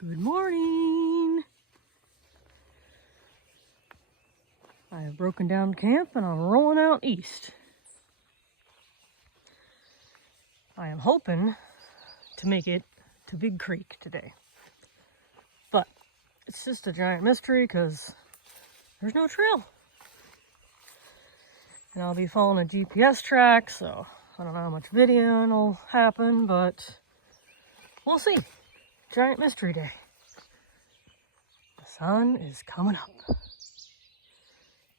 Good morning. I have broken down camp and I'm rolling out east. I am hoping to make it to Big Creek today. But it's just a giant mystery because there's no trail. And I'll be following a GPS track, so I don't know how much videoing will happen, but we'll see. Giant mystery day. The sun is coming up.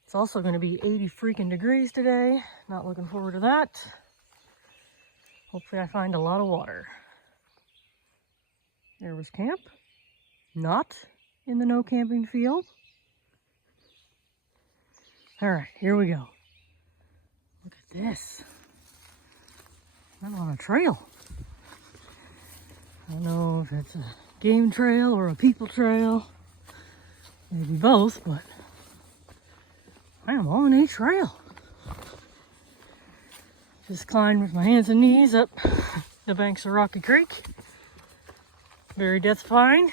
It's also going to be 80 freaking degrees today. Not looking forward to that. Hopefully I find a lot of water. There was camp. Not in the no camping field. All right, here we go. Look at this. I'm on a trail. I don't know if it's a game trail or a people trail. Maybe both, but I am on a trail. Just climbed with my hands and knees up the banks of Rocky Creek. Very death-defying.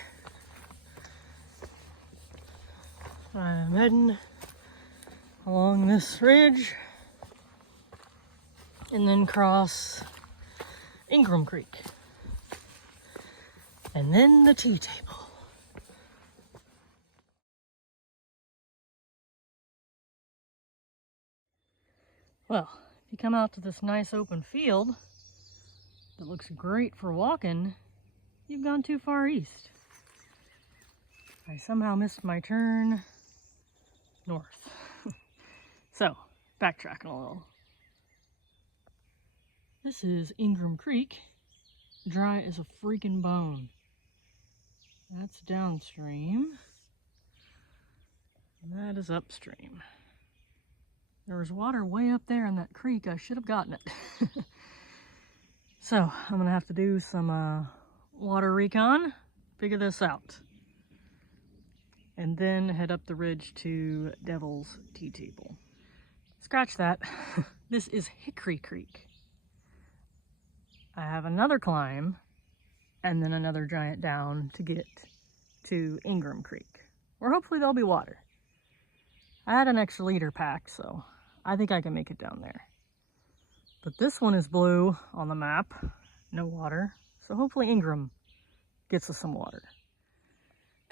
I'm heading along this ridge and then cross Ingram Creek. And then the tea table. Well, if you come out to this nice open field that looks great for walking, you've gone too far east. I somehow missed my turn north. So, backtracking a little. This is Ingram Creek, dry as a freaking bone. That's downstream. And that is upstream. There was water way up there in that creek. I should have gotten it. So, I'm going to have to do some water recon, figure this out. And then head up the ridge to Devil's Tea Table. Scratch that. This is Hickory Creek. I have another climb and then another giant down to get to Ingram Creek, where hopefully there'll be water. I had an extra liter pack, so I think I can make it down there. But this one is blue on the map, no water, so hopefully Ingram gets us some water.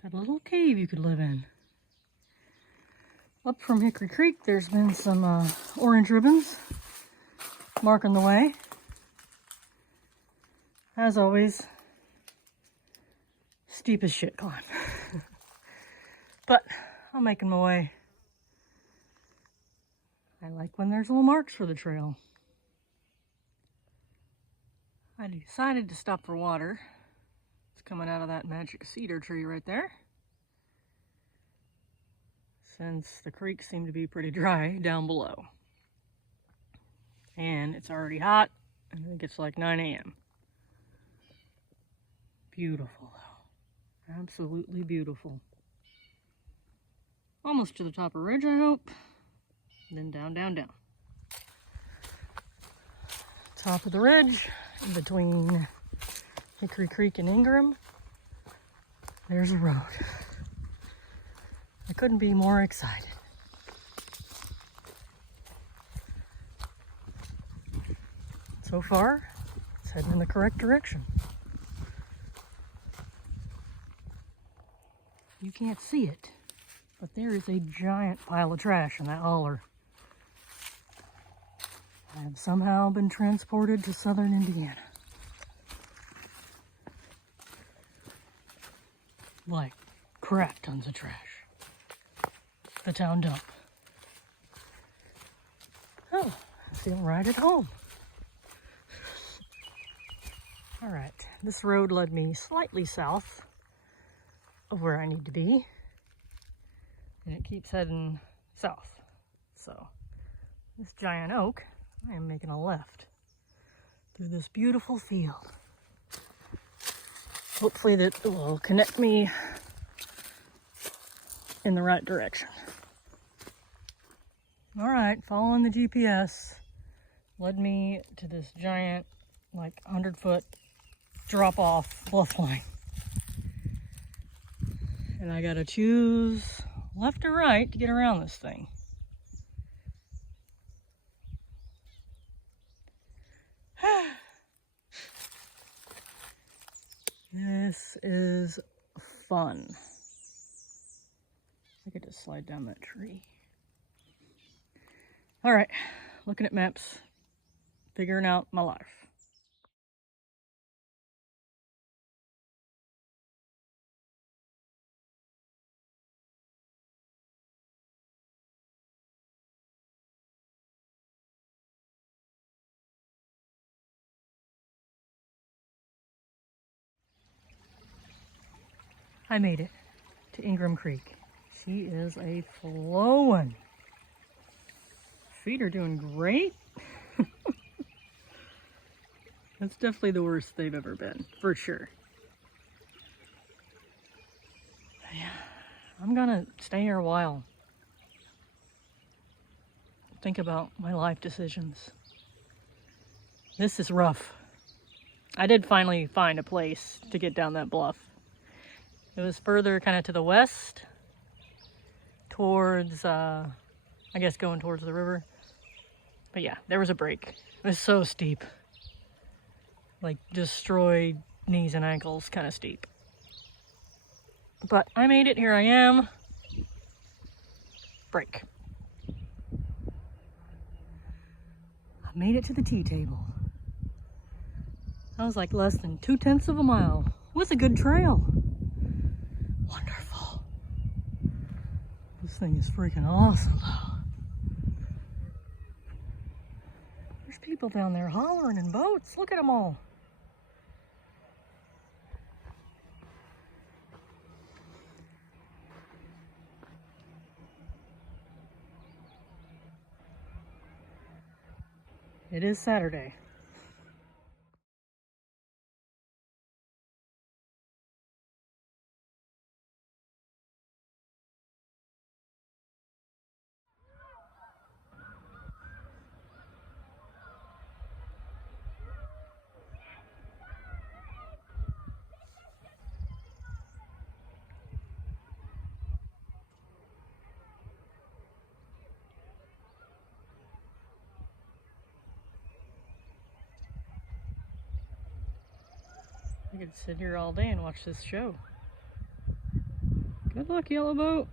Got a little cave you could live in. Up from Hickory Creek, there's been some orange ribbons marking the way. As always, steep as shit climb. But I'm making my way. I like when there's little marks for the trail. I decided to stop for water. It's coming out of that magic cedar tree right there. Since the creek seemed to be pretty dry down below. And it's already hot. I think it's like 9 a.m. Beautiful though. Absolutely beautiful. Almost to the top of the ridge, I hope. And then down, down, down. Top of the ridge, in between Hickory Creek and Ingram, there's a road. I couldn't be more excited. So far, it's heading in the correct direction. You can't see it, but there is a giant pile of trash in that holler. I have somehow been transported to southern Indiana. Like crap tons of trash. The town dump. Oh, I feel right at home. All right, this road led me slightly south of where I need to be, and it keeps heading south. So this giant oak, I am making a left through this beautiful field. Hopefully that will connect me in the right direction. All right, following the GPS led me to this giant, like 100-foot drop-off bluff line. And I gotta choose left or right to get around this thing. This is fun. I could just slide down that tree. All right, looking at maps, figuring out my life. I made it to Ingram Creek. She is a flowing. Feet are doing great. That's definitely the worst they've ever been, for sure. Yeah, I'm gonna stay here a while. Think about my life decisions. This is rough. I did finally find a place to get down that bluff. It was further kind of to the west, towards, I guess going towards the river. But yeah, there was a break. It was so steep. Like destroyed knees and ankles kind of steep. But I made it, here I am. Break. I made it to the tea table. I was like less than 2/10 of a mile with a good trail. Wonderful. This thing is freaking awesome though. There's people down there hollering in boats. Look at them all. It is Saturday. I could sit here all day and watch this show. Good luck, yellow boat.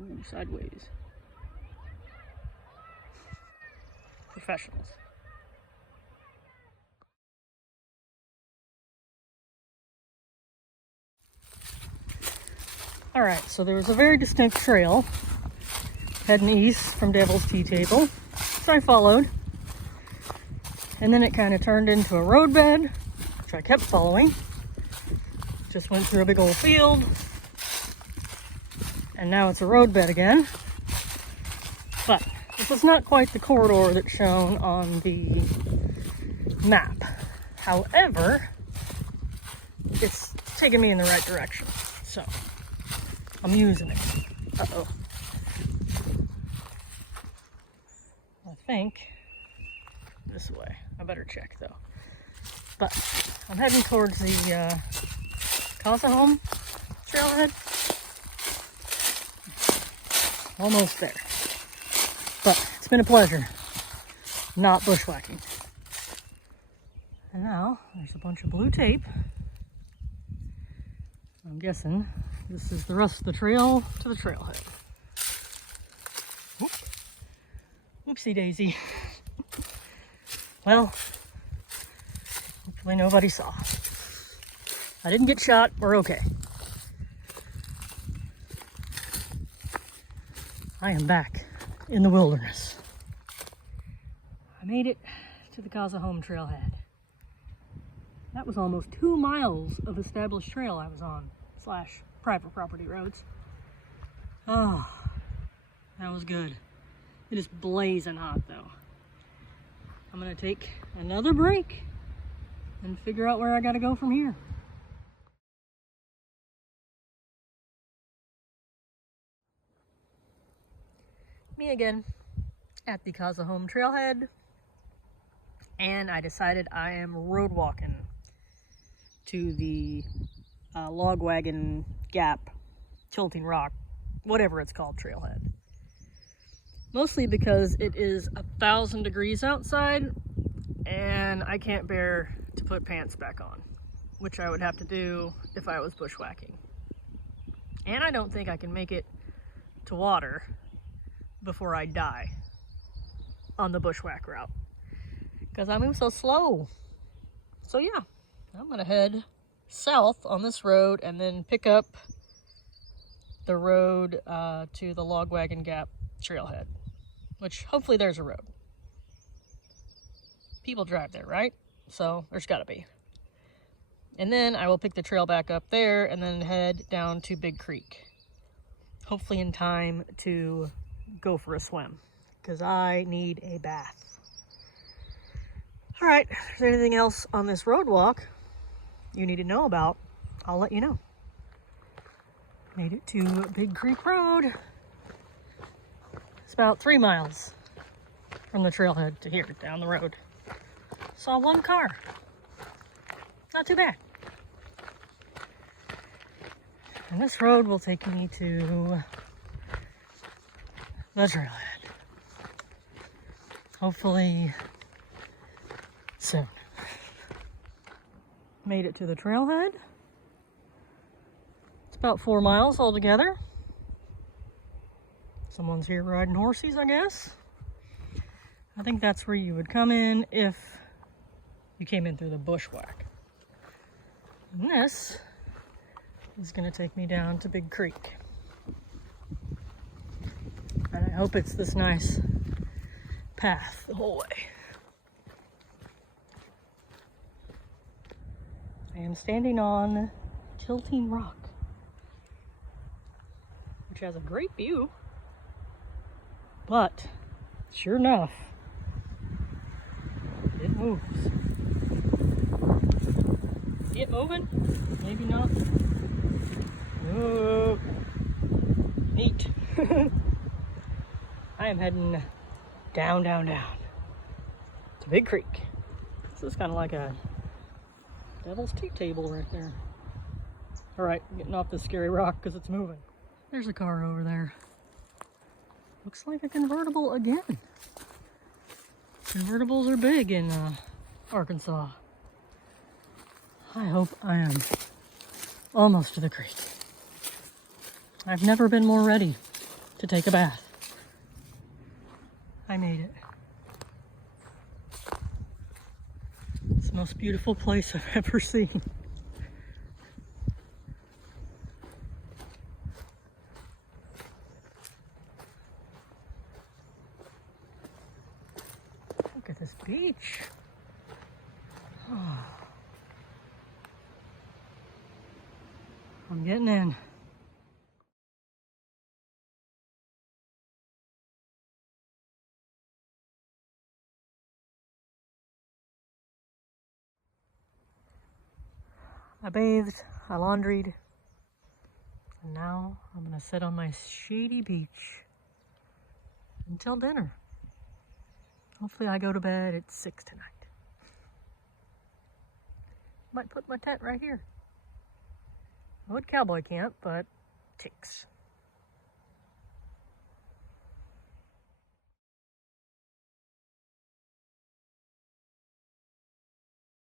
Ooh, sideways. Professionals. All right, so there was a very distinct trail heading east from Devil's Tea Table, so I followed. And then it kind of turned into a roadbed, which I kept following. Just went through a big old field. And now it's a roadbed again. But this is not quite the corridor that's shown on the map. However, it's taking me in the right direction. So, I'm using it. Uh-oh. I think this way. I better check though. But I'm heading towards the Casa Home trailhead. Almost there. But it's been a pleasure not bushwhacking. And now there's a bunch of blue tape. I'm guessing this is the rest of the trail to the trailhead. Oop. Whoopsie daisy. Well, hopefully nobody saw. I didn't get shot, we're okay. I am back in the wilderness. I made it to the Casa Home trailhead. That was almost 2 miles of established trail I was on, / private property roads. Oh, that was good. It is blazing hot though. I'm gonna take another break and figure out where I gotta go from here. Me again at the Casa Home trailhead, and I decided I am road walking to the Log Wagon Gap, Tilting Rock, whatever it's called, trailhead. Mostly because it is 1,000 degrees outside and I can't bear to put pants back on, which I would have to do if I was bushwhacking. And I don't think I can make it to water before I die on the bushwhack route because I move so slow. So yeah, I'm gonna head south on this road and then pick up the road to the Log Wagon Gap trailhead, which hopefully there's a road. People drive there, right? So there's gotta be. And then I will pick the trail back up there and then head down to Big Creek. Hopefully in time to go for a swim, because I need a bath. All right, if there's anything else on this road walk you need to know about, I'll let you know. Made it to Big Creek Road. It's about 3 miles from the trailhead to here, down the road. Saw one car. Not too bad. And this road will take me to the trailhead. Hopefully soon. Made it to the trailhead. It's about 4 miles altogether. Someone's here riding horses, I guess. I think that's where you would come in if you came in through the bushwhack. And this is gonna take me down to Big Creek. And I hope it's this nice path the whole way. I am standing on Tilting Rock, which has a great view, but sure enough, it moves. See it moving? Maybe not. Oh, neat. I am heading down, down, down to Big Creek. This is kind of like a devil's tea table right there. All right, getting off this scary rock because it's moving. There's a car over there. Looks like a convertible again. Convertibles are big in Arkansas. I hope I am almost to the creek. I've never been more ready to take a bath. I made it. It's the most beautiful place I've ever seen. Look at this beach. Oh. I'm getting in. I bathed, I laundried, and now I'm gonna sit on my shady beach until dinner. Hopefully I go to bed at 6 tonight. Might put my tent right here. I would cowboy camp, but ticks.